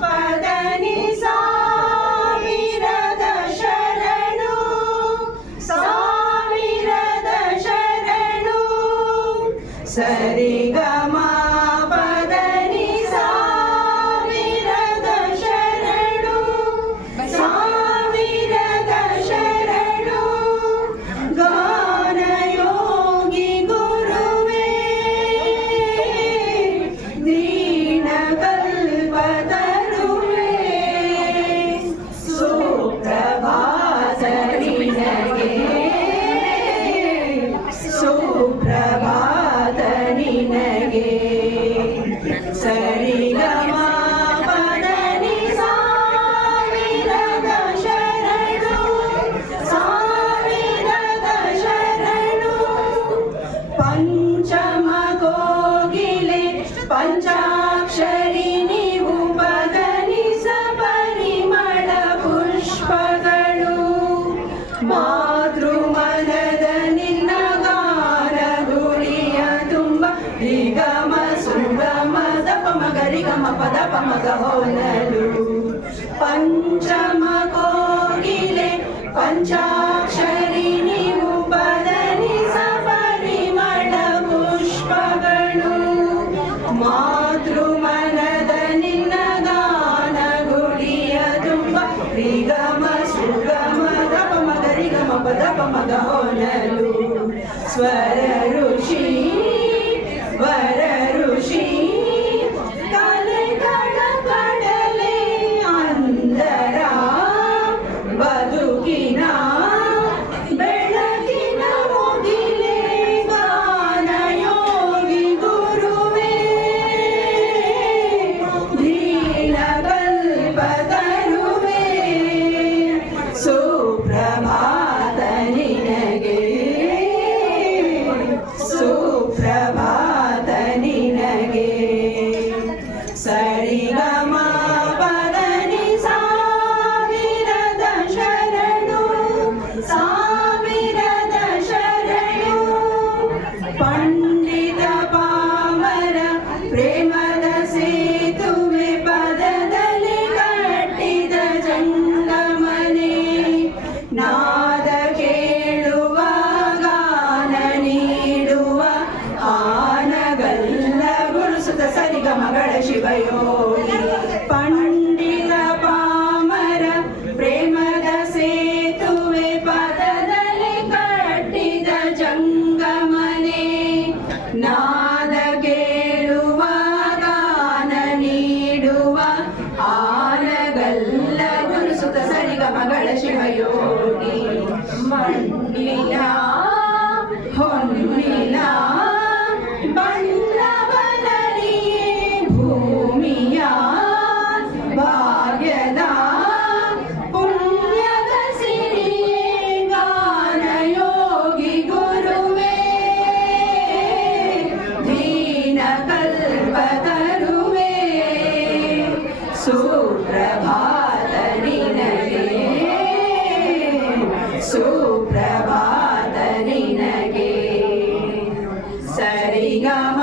ಪದನಿ ಸಾವಿರದ ಶರಣು ಸಾವಿರದ ಶರಣು ಸರಿಗಮ ಪದನಿ ಸಾವಿರದ ಶರಣು ಸಾವಿರದ ಶರಣು ಗಾನಯೋಗಿ ಗುರುವೇ ದೀನಕಲ್ಪತರುವೇ ಸುಪ್ರಭಾತ ನಿನಗೆ ಸುಪ್ರಭಾತ ನಿನಗೆ ಸರಿಗಮ ಪದನಿ ಸಾವಿರದ ಶರಣು ಸಾವಿರದ ಶರಣು ಪಂಚಮ ಕೋಗಿಲೆ ಪಂಚಾಕ್ಷರಿ ನೀವು ಪದನಿಸ ಪರಿಮಳ ಪುಷ್ಪಗಳು ಮಾತೃ ಮನದ ನಿನ್ನ ಗಾನ ಗುರಿಯ ತುಂಬ ನಿಗಮ ಸುಗಮ ದಪ ಮಗರಿಗಮ ಪದ ಪಮಗ ಹೋನಲು ಪಂಚಮ ಕೋಗಿಲೆ ಪಂಚಾಕ್ಷರಿ ನೀವು ಪದನಿಸ ಪರಿಮಳ ಪುಷ್ಪಗಳು ಮಾತೃ ಮನದ ನಿನ್ನ ಗಾನ ಗುಡಿಯ ತುಂಬ ರಿಗಮ ಸುಗಮ ದಪ ಮಗರಿಗಮ ಪದ ಪಮಗ ಹೋನಲು ಸ್ವರ ಋಷಿ ವರ ಋಷಿ ಕಲೆಗಳ ಕಡಲೆ ಅಂದರ ಬದುಕಿನ ಬೆಳಕಿನ ಮುಗಿಲೆ ಗಾನಯೋಗಿ ಗುರುವೇ ದೀನಕಲ್ಪತರುವೇ ಸುಪ್ರಭಾತ ನಿನಗೆ ಸುಪ್ರಭಾತ ನಿನಗೆ ಸರಿಗಮ ಪದನಿ ಸಾವಿರದ ಶರಣು ಸಾವಿರದ ಶರಣು ಪಂಡಿತ ಪಾಮರ ಪ್ರೇಮದ ಸೇತುವೆ ಪದದಲ್ಲಿ ಕಟ್ಟಿದ ಜಂಗಮನೆ ನಾದ ಕೇಳುವ ಗಾನ ನೀಡುವ ಆನಗಲ್ಲ ಗುರುಸುತ ಸರಿಗಮಗಳ ಶಿವಯೋಗಿ ಪಂಡಿತ ಪಾಮರ ಪ್ರೇಮದ ಸೇತುವೆ ಪದದಲ್ಲಿ ಕಟ್ಟಿದ ಜಂಗಮನೆ ನಾದ ಕೇಳುವ ಗಾನ ನೀಡುವ ಆನಗಲ್ಲ ಗುರುಸುತ ಸರಿಗಮಗಳ ಶಿವಯೋಗಿ ಮಣ್ಣಿನ ಹೊನ್ನಿನ ಬಣ್ಣವನರಿ ಭೂಮಿಯ ಭಾಗ್ಯದ ಪುಣ್ಯದ ಸಿರಿಯೇ ಗಾನಯೋಗಿ ಗುರುವೇ ದೀನಕಲ್ಪತರುವೇ ಸುಪ್ರಭಾತ ನಿನಗೆ ಸುಪ್ರಭಾತ ನಿನಗೆ ಸರಿಗಮ